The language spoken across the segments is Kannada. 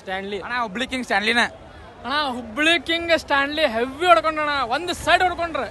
ಸ್ಟ್ಯಾನ್ಲಿ ಅಣ್ಣ ಹುಬ್ಳಿ ಕಿಂಗ್ ಸ್ಟ್ಯಾನ್ಲಿನ ಅಣ್ಣ ಹುಬ್ಳಿ ಕಿಂಗ್ ಸ್ಟ್ಯಾನ್ಲಿ ಹೆವಿ ಹೊಡ್ಕೊಂಡಣ್ಣ ಒಂದು ಸೈಡ್ ಹೊಡ್ಕೊಂಡ್ರೆ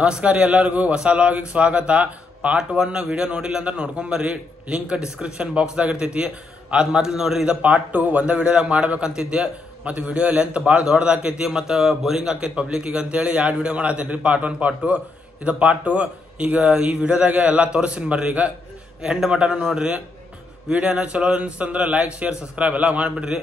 ನಮಸ್ಕಾರ ಎಲ್ಲರಿಗೂ ಹೊಸ ಲಾಗಿಗೆ ಸ್ವಾಗತ. ಪಾರ್ಟ್ 1 ವಿಡಿಯೋ ನೋಡಿಲ್ಲ ಅಂದ್ರೆ ನೋಡ್ಕೊಂಬರ್ರಿ, ಲಿಂಕ್ ಡಿಸ್ಕ್ರಿಪ್ಷನ್ ಬಾಕ್ಸ್ದಾಗ ಇರ್ತೈತಿ. ಅದು ಮೊದಲು ನೋಡ್ರಿ. ಇದು ಪಾರ್ಟ್ 2 ಒಂದೇ ವಿಡಿಯೋದಾಗ ಮಾಡ್ಬೇಕಂತಿದ್ದೆ, ಮತ್ತು ವಿಡಿಯೋ ಲೆಂತ್ ಭಾಳ ದೊಡ್ಡದಾಕೈತಿ ಮತ್ತು ಬೋರಿಂಗ್ ಆಕೈತಿ ಪಬ್ಲಿಕ್ಕಿಗೆ ಅಂತೇಳಿ 2 ವಿಡಿಯೋ ಮಾಡತ್ತೇನೆ ರೀ, ಪಾರ್ಟ್ 1 ಪಾರ್ಟ್ 2. ಇದು ಪಾರ್ಟ್ 2. ಈಗ ಈ ವಿಡಿಯೋದಾಗ ಎಲ್ಲ ತೋರಿಸ್ತೀನಿ ಬರ್ರಿ. ಈಗ ಎಂಡ್ ಮಟನ ನೋಡ್ರಿ. ವಿಡಿಯೋನ ಚಲೋ ಅನಿಸ್ತಂದ್ರೆ ಲೈಕ್ ಶೇರ್ ಸಬ್ಸ್ಕ್ರೈಬ್ ಎಲ್ಲ ಮಾಡಿಬಿಡ್ರಿ.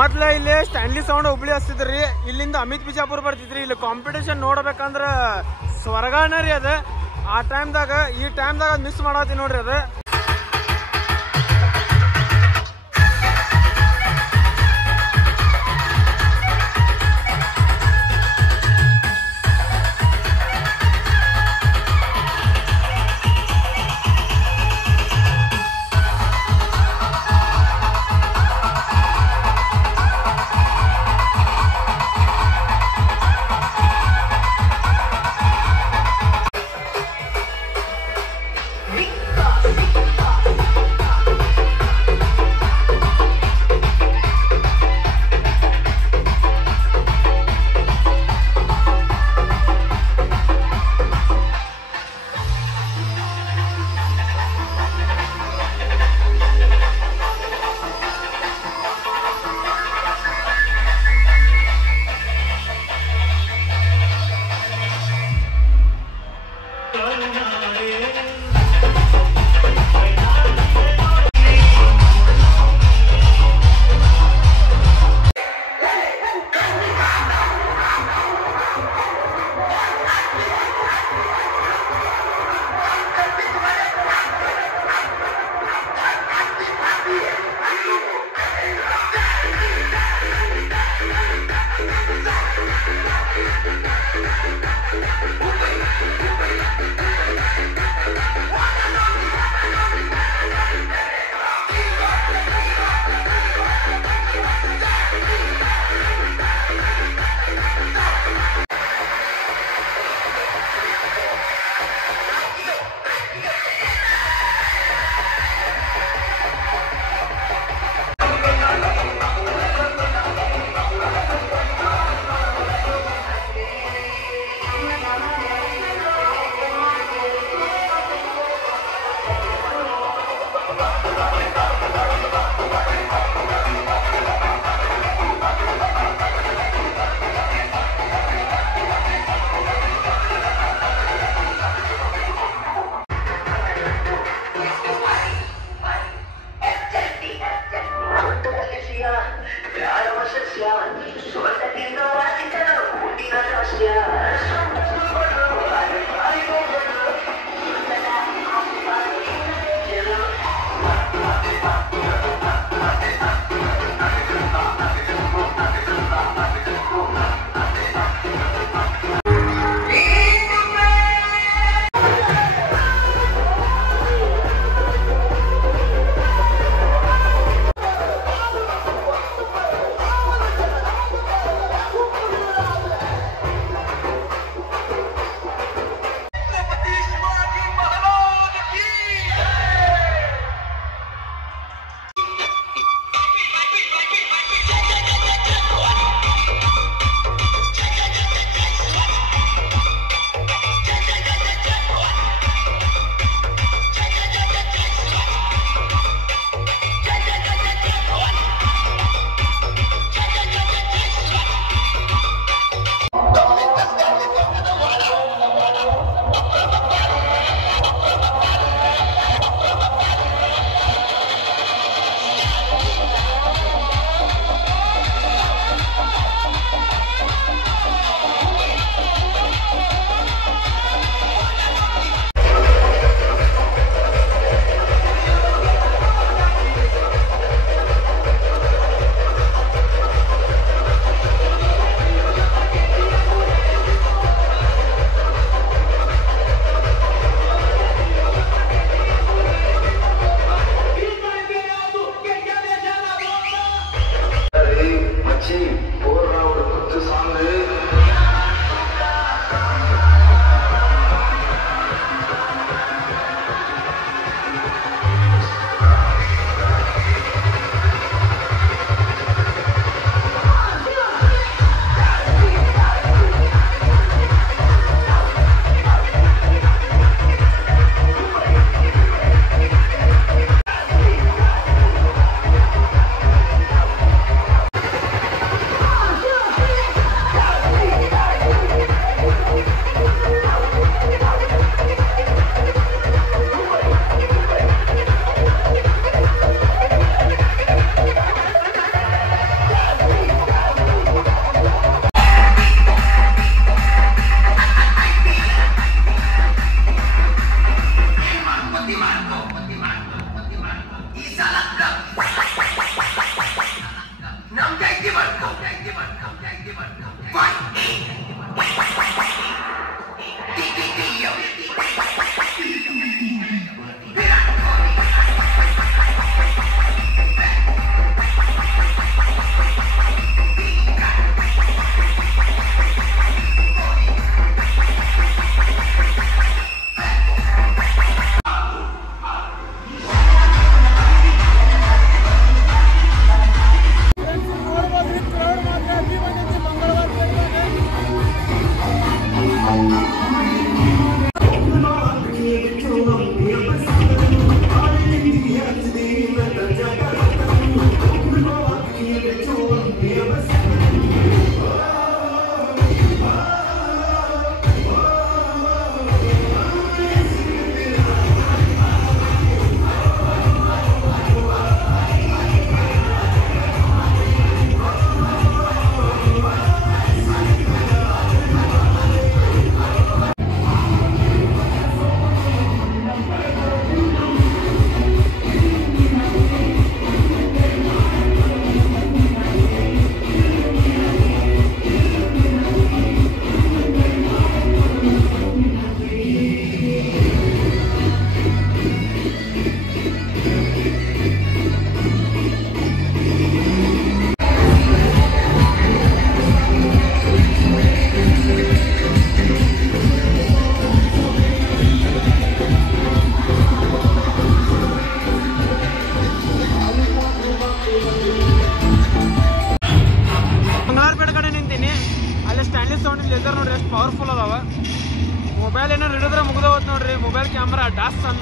ಮೊದ್ಲ ಇಲ್ಲಿ ಸ್ಟ್ಯಾನ್ಲಿ ಸೌಂಡ್ ಹುಬ್ಳಿ ಹಚ್ತಿದ್ರಿ, ಇಲ್ಲಿಂದ ಅಮಿತ್ ಬಿಜಾಪುರ್ ಬರ್ತಿದ್ರಿ. ಇಲ್ಲಿ ಕಾಂಪಿಟೇಷನ್ ನೋಡ್ಬೇಕಂದ್ರ ಸ್ವರ್ಗಾನ ರೀ ಅದ. ಆ ಟೈಮ್ದಾಗ ಈ ಟೈಮ್ದಾಗ ಮಿಸ್ ಮಾಡತ್ತಿ ನೋಡ್ರಿ ಅದ.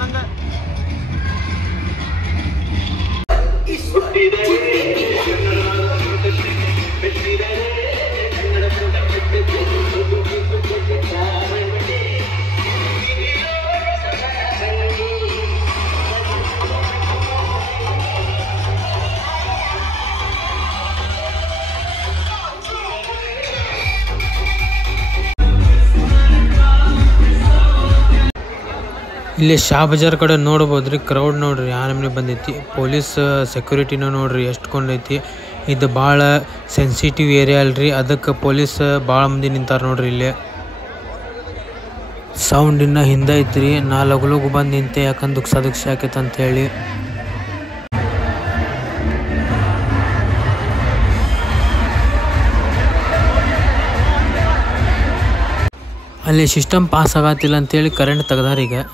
ಬಂದಂಗ. ಇಲ್ಲಿ ಶಾ ಬಜಾರ್ ಕಡೆ ನೋಡ್ಬೋದ್ರಿ, ಕ್ರೌಡ್ ನೋಡ್ರಿ ಯಾವ ನಮ್ನೆ ಬಂದೈತಿ. ಪೊಲೀಸ್ ಸೆಕ್ಯೂರಿಟಿನೂ ನೋಡ್ರಿ ಎಷ್ಟು ಕೊಂಡೈತಿ. ಇದು ಭಾಳ ಸೆನ್ಸಿಟಿವ್ ಏರಿಯಾ ಅಲ್ರಿ, ಅದಕ್ಕೆ ಪೊಲೀಸ್ ಭಾಳ ಮಂದಿ ನಿಂತಾರ ನೋಡ್ರಿ. ಇಲ್ಲಿ ಸೌಂಡ್ ಇನ್ನ ಹಿಂದೆ ಐತ್ರಿ. ನಾ ಲಗು ಲಗು ಬಂದು ನಿಂತೆ, ಯಾಕಂದ್ರೆ ದುಕ್ಸ ಆಕೈತೆ ಅಂತ ಹೇಳಿ. ಅಲ್ಲಿ ಸಿಸ್ಟಮ್ ಪಾಸ್ ಆಗತ್ತಿಲ್ಲ ಅಂತೇಳಿ ಕರೆಂಟ್ ತೆಗ್ದಾರೀಗ.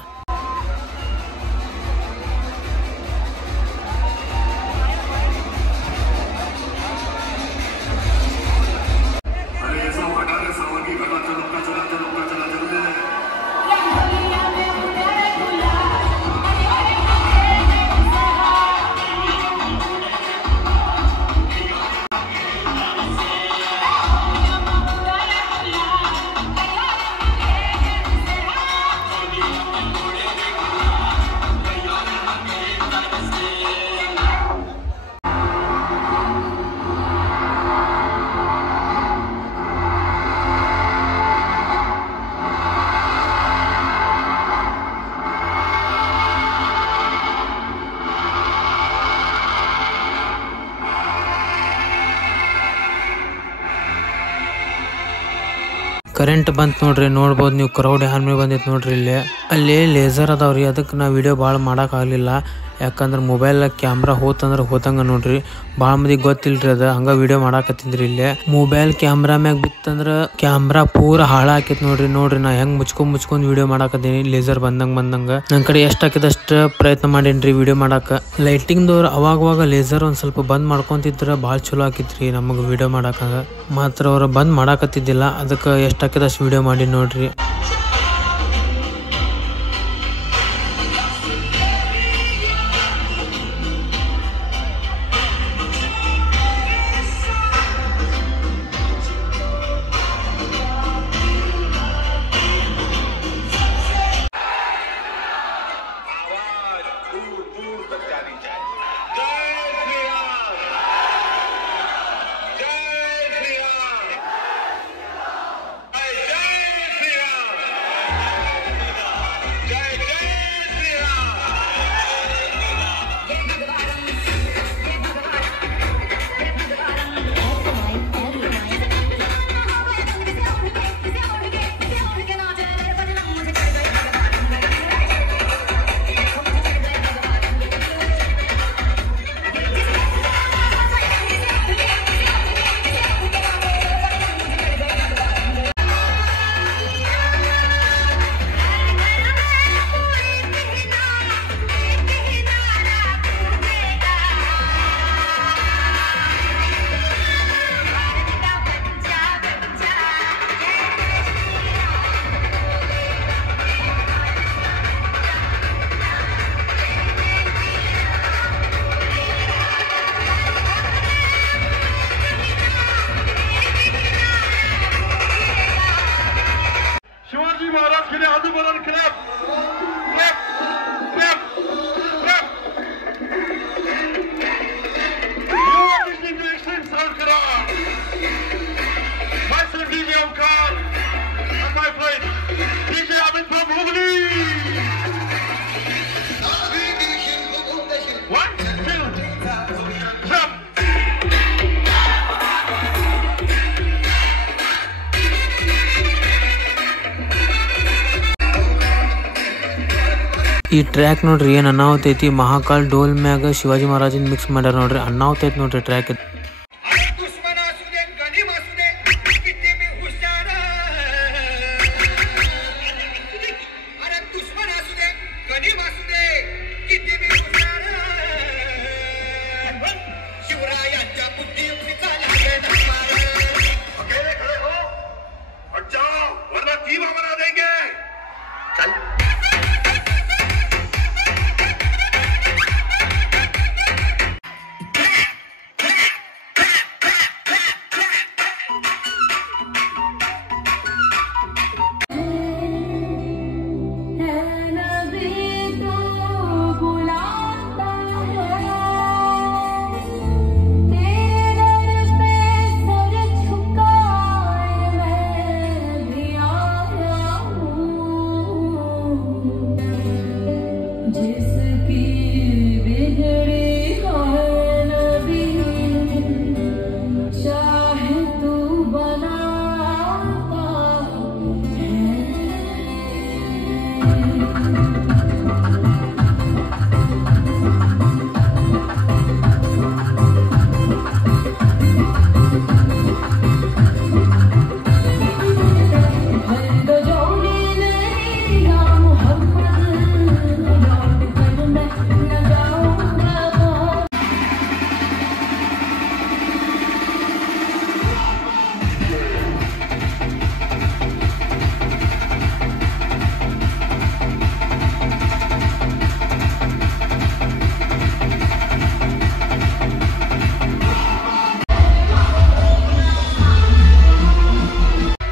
ಕರೆಂಟ್ ಬಂತು ನೋಡ್ರಿ, ನೋಡ್ಬೋದು ನೀವು. ಕ್ರೌಡ್ ಯಾರ ಮೇಲೆ ಬಂದೈತೆ ನೋಡ್ರಿ. ಅಲ್ಲಿ ಲೇಸರ್ ಅದಾವ್ರಿ, ಅದಕ್ಕೆ ನಾ ವಿಡಿಯೋ ಭಾಳ ಮಾಡೋಕ್ಕಾಗಲಿಲ್ಲ. ಯಾಕಂದ್ರೆ ಮೊಬೈಲ್ ಕ್ಯಾಮ್ರಾ ಹೋತಂದ್ರೆ ಹೋತಂಗ ನೋಡ್ರಿ. ಭಾಳ ಮಂದಿಗೆ ಗೊತ್ತಿಲ್ರಿ ಅದು, ಹಂಗೆ ವಿಡಿಯೋ ಮಾಡಾಕತ್ತಿದ್ರಿ. ಇಲ್ಲಿ ಮೊಬೈಲ್ ಕ್ಯಾಮ್ರಾ ಮ್ಯಾಗ ಬಿತ್ತಂದ್ರೆ ಕ್ಯಾಮ್ರಾ ಪೂರ ಹಾಳಾಕೈತಿ ನೋಡ್ರಿ. ನಾ ಹೆಂಗೆ ಮುಚ್ಕೊಂಡ್ ವಿಡಿಯೋ ಮಾಡಾಕತ್ತೀನಿ ಲೇಸರ್ ಬಂದಂಗ. ನನ್ನ ಕಡೆ ಎಷ್ಟು ಹಾಕಿದಷ್ಟು ಪ್ರಯತ್ನ ಮಾಡೇನ್ರಿ ವಿಡಿಯೋ ಮಾಡಾಕ. ಲೈಟಿಂಗ್ದವ್ರು ಅವಾಗ ಲೇಸರ್ ಒಂದು ಸ್ವಲ್ಪ ಬಂದ್ ಮಾಡ್ಕೊಂತಿದ್ರೆ ಭಾಳ ಚಲೋ ಆಕಿತ್ರಿ ನಮಗೆ ವಿಡಿಯೋ ಮಾಡಾಕ. ಮಾತ್ರ ಅವ್ರು ಬಂದ್ ಮಾಡಾಕತ್ತಿದ್ದಿಲ್ಲ, ಅದಕ್ಕೆ ಎಷ್ಟು ಹಾಕಿದಷ್ಟು ವಿಡಿಯೋ ಮಾಡಿ ನೋಡ್ರಿ. ಈ ಟ್ರ್ಯಾಕ್ ನೋಡ್ರಿ ಏನು ಅನಾಹುತ ಐತಿ. ಮಹಾಕಾಲ್ ಡೋಲ್ ಮ್ಯಾಗ ಶಿವಾಜಿ ಮಹಾರಾಜನ್ ಮಿಕ್ಸ್ ಮಾಡ್ಯಾರ ನೋಡ್ರಿ. ಅನಾಹುತ ಐತಿ ನೋಡ್ರಿ ಟ್ರ್ಯಾಕ್.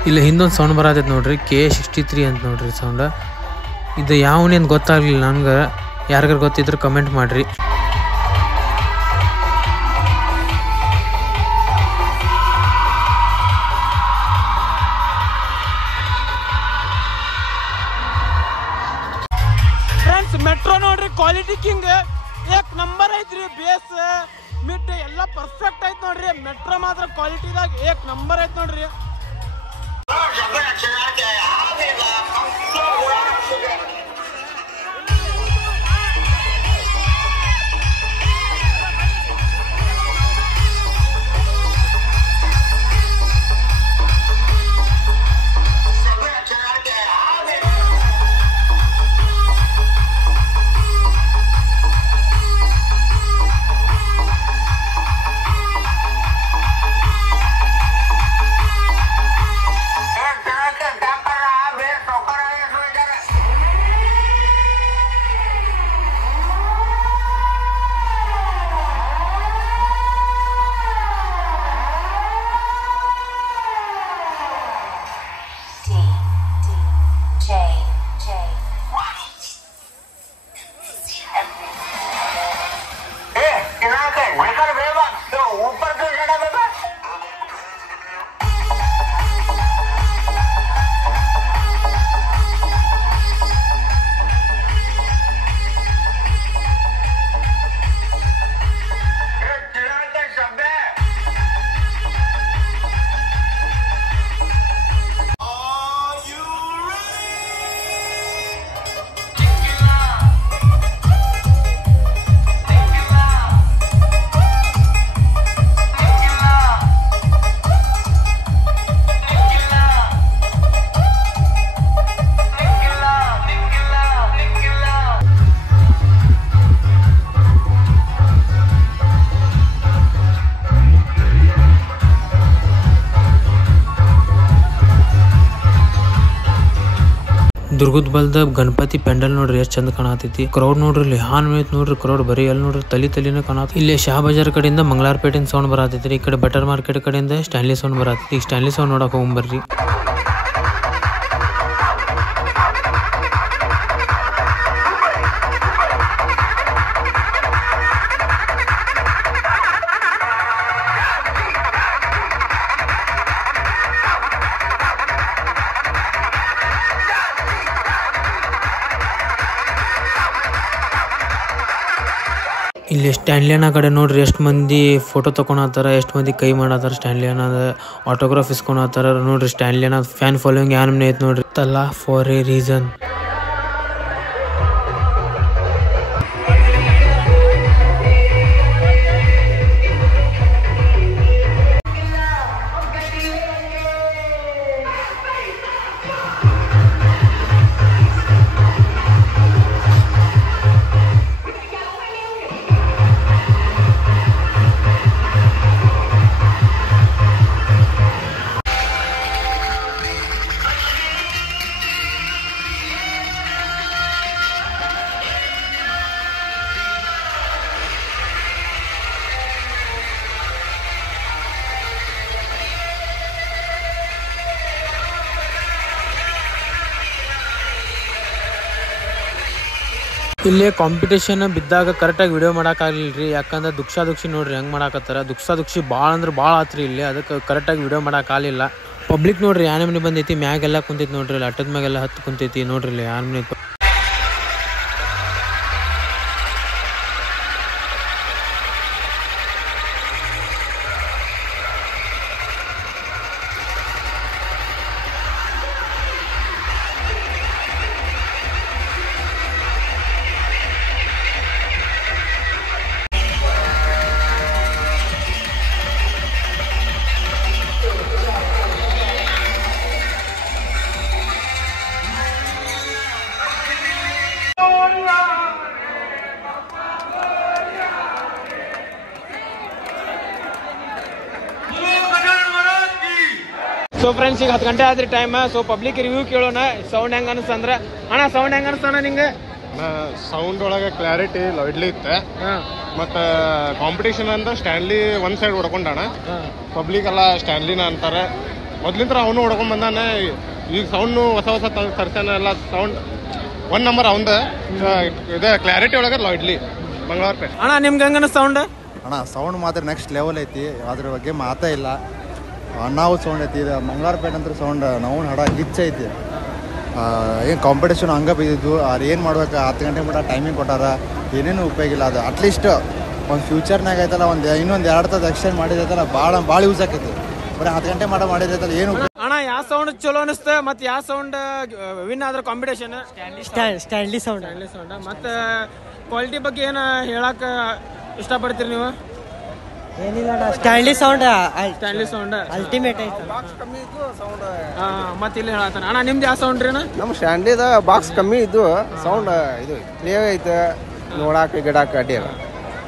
ಇಲ್ಲಿ ಹಿಂದೊಂದು ಸೌಂಡ್ ಬರತೈತೆ ನೋಡ್ರಿ, K63 ಅಂತ ನೋಡ್ರಿ ಸೌಂಡ್. ಇದು ಯಾವನೇ ಅಂತ ಗೊತ್ತಾಗ್ಲಿಲ್ಲ ನನಗೆ. ಯಾರಿಗಾರು ಗೊತ್ತಿದ್ರೆ ಕಮೆಂಟ್ ಮಾಡ್ರಿ. ಫ್ರೆಂಡ್ಸ್ ಮೆಟ್ರೋ ನೋಡ್ರಿ, ಕ್ವಾಲಿಟಿ ಕಿಂಗ್ ಏಕ್ ನಂಬರ್ ಐತ್ರಿ. ಬೇಸ್ ಮಿಡ್ ಎಲ್ಲ ಪರ್ಫೆಕ್ಟ್ ಐತ್ ನೋಡ್ರಿ. ಮೆಟ್ರೋ ಮಾತ್ರ ಕ್ವಾಲಿಟಿದಾಗ ಏಕ್ ನಂಬರ್ ಐತ್ ನೋಡ್ರಿ. ದುರ್ಗದ ಬಲ್ದ ಗಣಪತಿ ಪೆಂಡಲ್ ನೋಡ್ರಿ ಎಷ್ಟು ಚಂದ ಕಾಣತೈತಿ. ಕ್ರೌಡ್ ನೋಡ್ರಿ, ಇಲ್ಲಿ ಹಾನ್ ಮೇತ್ ನೋಡ್ರಿ ಕ್ರೌಡ್ ಬರೀ ಎಲ್ಲಿ ನೋಡ್ರಿ ತಲಿನ ಕಾಣತ್. ಇಲ್ಲಿ ಶಾ ಬಜಾರ್ ಕಡೆಯಿಂದ ಮಂಗಳಾರಪೇಟೆಯಿಂದ ಸೌಂಡ್ ಬರತೈತ್ರಿ. ಈ ಕಡೆ ಬಟರ್ ಮಾರ್ಕೆಟ್ ಕಡೆಯಿಂದ ಸ್ಟ್ಯಾನ್ಲಿ ಸೌಂಡ್ ಬರತೈತಿ. ಈಗ ಸ್ಟ್ಯಾನ್ಲಿ ಸೌಂಡ್ ನೋಡಕ್ ಹೋಗ್ಬರ್ರಿ. ಇಲ್ಲಿ ಸ್ಟ್ಯಾನ್ಲಿಯನ ಕಡೆ ನೋಡ್ರಿ ಎಷ್ಟು ಮಂದಿ ಫೋಟೋ ತಗೊಳತ್ತಾರ, ಎಷ್ಟು ಮಂದಿ ಕೈ ಮಾಡತ್ತಾರ. ಸ್ಟ್ಯಾನ್ಲಿಯನದ ಆಟೋಗ್ರಾಫ್ ಇಸ್ಕೊಳತ್ತಾರ ನೋಡ್ರಿ. ಸ್ಟ್ಯಾನ್ಲಿಯನ ಫ್ಯಾನ್ ಫಾಲೋವಿಂಗ್ ಯಾನ್ ಐತ್ ನೋಡ್ರಿ. ತಲಾ ಫಾರ್ ಎ ರೀಸನ್. ಇಲ್ಲಿ ಕಾಂಪಿಟೇಷನ್ ಬಿದ್ದಾಗ ಕರೆಕ್ಟಾಗಿ ವಿಡಿಯೋ ಮಾಡೋಕ್ಕಾಗಲಿಲ್ಲ. ಯಾಕಂದ್ರೆ ದುಕ್ಷಿ ನೋಡ್ರಿ ಹೆಂಗೆ ಮಾಡಾಕತ್ತಾರ. ದುಕ್ಷಿ ಭಾಳ ಅಂದ್ರೆ ಭಾಳ ಆತ್ರಿ ಇಲ್ಲಿ. ಅದಕ್ಕೆ ಕರೆಕ್ಟಾಗಿ ವಿಡಿಯೋ ಮಾಡೋಕ್ಕಾಗಲಿಲ್ಲ. ಪಬ್ಲಿಕ್ ನೋಡ್ರಿ ಯಾನ ಮನೆ ಬಂದೈತಿ, ಮ್ಯಾಗೆಲ್ಲ ಕುಂತೈತಿ ನೋಡ್ರಿ. ಇಲ್ಲಿ ಅಟ್ಟದ ಮ್ಯಾಗೆಲ್ಲ ಹತ್ತು ಕುಂತೈತಿ ನೋಡ್ರಿ. ಇಲ್ಲಿ ಯಾನ ಮನೆ ಫ್ರೆಂಡ್ಸ್ ಈಗ 10 ಗಂಟೆ ಆದ್ರಿ ಟೈಮ್. ಸೊ ಪಬ್ಲಿಕ್ ರಿವ್ಯೂ ಕೇಳೋಣ. ಸೌಂಡ್ ಹೆಂಗ ಅನಿಸ್ತಂದ್ರೆ ಅಣ್ಣ ಸೌಂಡ್ ಹೆಂಗ ಅನಿಸ್ತಾನ ನಿಂಗೆ? ಸೌಂಡ್ ಒಳಗೆ ಕ್ಲಾರಿಟಿ ಲೈಡ್ಲಿ ಇತ್ತು. ಮತ್ತು ಕಾಂಪಿಟೇಷನ್ ಅಂದ್ರೆ ಸ್ಟ್ಯಾನ್ಲಿ ಒಂದು ಸೈಡ್ ಹೊಡ್ಕೊಂಡಾಣ. ಪಬ್ಲಿಕ್ ಎಲ್ಲ ಸ್ಟ್ಯಾನ್ಲಿನ ಅಂತಾರೆ. ಮೊದ್ಲಿಂದ ಅವನು ಹೊಡ್ಕೊಂಡ್ ಬಂದಾನೆ. ಈಗ ಸೌಂಡ್ ಹೊಸ ತರ್ಸಾನ ಎಲ್ಲ ಸೌಂಡ್ 1 ನಂಬರ್ ಅವಂದ. ಇದೆ ಕ್ಲಾರಿಟಿ ಒಳಗೆ ಲೈಡ್ಲಿ ಮಂಗಳವಾರ ಪೇಟೆ. ಅಣ್ಣ ನಿಮ್ಗೆ ಹೆಂಗ ಸೌಂಡ್? ಅಣ್ಣ ಸೌಂಡ್ ಮಾತ್ರ ನೆಕ್ಸ್ಟ್ ಲೆವೆಲ್ ಐತಿ. ಅದ್ರ ಬಗ್ಗೆ ಮಾತೇ ಇಲ್ಲ. ನಾವು ಸೌಂಡ್ ಐತಿ. ಇದು ಮಂಗಳವಾರಪೇಟೆ ಅಂತ ಸೌಂಡ್ ನಾವು ಹಡ ಗಿಚ್ಚ ಐತಿ. ಏನು ಕಾಂಪಿಟೇಷನ್ ಹಂಗೆ ಬಿದ್ದಿದ್ದು. ಅವ್ರು ಏನು ಮಾಡ್ಬೇಕು 10 ಗಂಟೆ ಮಟ್ಟ ಟೈಮಿಂಗ್ ಕೊಟ್ಟಾರ. ಏನೇನು ಉಪಯೋಗ ಇಲ್ಲ. ಅದು ಅಟ್ಲೀಸ್ಟ್ ಒಂದು ಫ್ಯೂಚರ್ನಾಗ ಐತಲ್ಲ ಇನ್ನೊಂದು 2 ತಾಸು ಎಕ್ಸ್ಟೆಂಡ್ ಮಾಡಿದೈತಲ್ಲ ಭಾಳ ಯೂಸ್ ಆಕೈತಿ. ಬರೀ 10 ಗಂಟೆ ಮಾಡಿದೈತಲ್ಲ ಏನು. ಅಣ್ಣ ಯಾವ ಸೌಂಡ್ ಚಲೋ ಅನಿಸ್ತ? ಮತ್ತೆ ಯಾವ ಸೌಂಡ್ ವಿನ್ ಆದ್ರ ಕಾಂಪಿಟೇಷನ್? Stanley sound. ಮತ್ತೆ ಕ್ವಾಲಿಟಿ ಬಗ್ಗೆ ಏನು ಹೇಳಕ್ ಇಷ್ಟಪಡ್ತೀರಿ ನೀವು? ಏನಿಲ್ಲ ಸ್ಟ್ಯಾನ್ಲಿ ಸೌಂಡ್ ಅಲ್ಟಿಮೇಟ್ ಐತೆ. ಮತ್ತೆ ಇಲ್ಲಿ ಹೇಳತ್ತಾನ. ಅಣ್ಣ ನಿಮ್ದು ಯಾವ ಸೌಂಡ್ ರೀ? ನಮ್ಮ ಸ್ಟ್ಯಾಂಡಿದ ಬಾಕ್ಸ್ ಕಮ್ಮಿ ಇದ್ದು ಸೌಂಡ್ ಇದು ಕ್ಲಿಯರ್ ಐತೆ. ನೋಡಾಕ ಗಿಡಾಕ ಅಡ್ಡಿ ಅಲ್ಲ.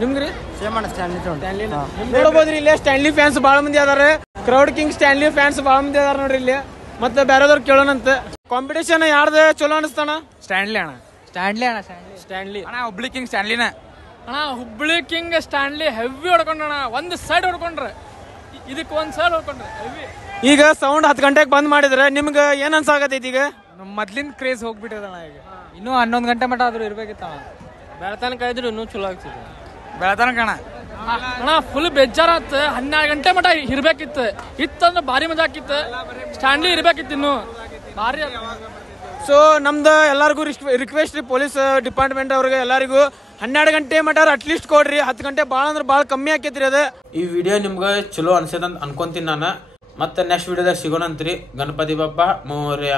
ನಿಮ್ಗ್ರಿ? Stanley sound. ನೋಡ್ಬೋದ್ರಿ ಇಲ್ಲಿ ಸ್ಟ್ಯಾನ್ಲಿ ಫ್ಯಾನ್ಸ್ ಭಾಳ ಮಂದಿ ಅದಾರ. ಕ್ರೌಡ್ ಕಿಂಗ್ ಸ್ಟ್ಯಾನ್ಲಿ ಫ್ಯಾನ್ಸ್ ಭಾಳ ಮಂದಿ ಅದಾರ ನೋಡ್ರಿ ಇಲ್ಲಿ. ಮತ್ತೆ ಬೇರೆದವ್ರು ಕೇಳೋಣಂತ. ಕಾಂಪಿಟೇಷನ್ ಯಾರ್ದು ಚಲೋ ಅನಿಸ್ತಾನ? ಸ್ಟ್ಯಾನ್ಲಿ ಅಣ್ಣ. ಸ್ಟ್ಯಾನ್ಲಿ ಅಣ್ಣ ಹುಬ್ಳಿ ಕಿಂಗ್ ಸ್ಟ್ಯಾನ್ಲಿನ ಅಣ್ಣ. ಹುಬ್ಳಿ ಕಿಂಗ್ ಸ್ಟ್ಯಾನ್ಲಿ ಹೆವಿ ಹೊಡ್ಕೊಂಡಣ. ಒಂದು ಸೈಡ್ ಹೊಡ್ಕೊಂಡ್ರೆ ಇದಕ್ಕೆ ಒಂದು ಸೈಡ್ ಹೊಡ್ಕೊಂಡ್ರೆ ಹೆವಿ. ಈಗ ಸೌಂಡ್ 10 ಗಂಟೆಗೆ ಬಂದ್ ಮಾಡಿದ್ರೆ ನಿಮ್ಗೆ ಏನ್ ಅನ್ಸಾಕತೈತಿ? ಈಗ ಮೊದ್ಲಿನ ಕ್ರೇಜ್ ಹೋಗ್ಬಿಟ್ಟದಣ್ಣ. ಈಗ ಇನ್ನೂ 11 ಗಂಟೆ ಮಟ್ಟ ಆದ್ರೂ ಇರ್ಬೇಕಿತ್ತ. ಬೆಳತನಕ ಇದ್ರು ಇನ್ನೂ ಚಲೋ ಆಗ್ತಿದೆ. ಬೆಳತನಕ ಅಣ್ಣ ಫುಲ್ ಬೇಜಾರತ್. 12 ಗಂಟೆ ಮಟ್ಟ ಇರ್ಬೇಕಿತ್ತು. ಇತ್ತಂದ್ರೆ ಭಾರಿ ಮಜಾ ಆಕಿತ್ತು. ಸ್ಟ್ಯಾನ್ಲಿ ಇರ್ಬೇಕಿತ್ತು ಇನ್ನು ಭಾರಿ. ಸೊ ನಮ್ದು ಎಲ್ಲರಿಗೂ ರಿಕ್ವೆಸ್ಟ್ ರೀ, ಪೊಲೀಸ್ ಡಿಪಾರ್ಟ್ಮೆಂಟ್ ಅವ್ರಿಗೆ ಎಲ್ಲರಿಗೂ 12 ಗಂಟೆ ಮಟ್ಟ ಅಟ್ಲೀಸ್ಟ್ ಕೊಡ್ರಿ. 10 ಗಂಟೆ ಭಾಳ ಅಂದ್ರೆ ಭಾಳ ಕಮ್ಮಿ ಆಕೈತ್ರಿ ಅದು. ಈ ವಿಡಿಯೋ ನಿಮ್ಗೆ ಚಲೋ ಅನ್ಸದಂತ ಅನ್ಕೊಂತೀನಿ ನಾನು. ಮತ್ತೆ ನೆಕ್ಸ್ಟ್ ವಿಡಿಯೋದಾಗ ಸಿಗೋಣಂತ್ರಿ. ಗಣಪತಿ ಬಪ್ಪ ಮೋರ್ಯ.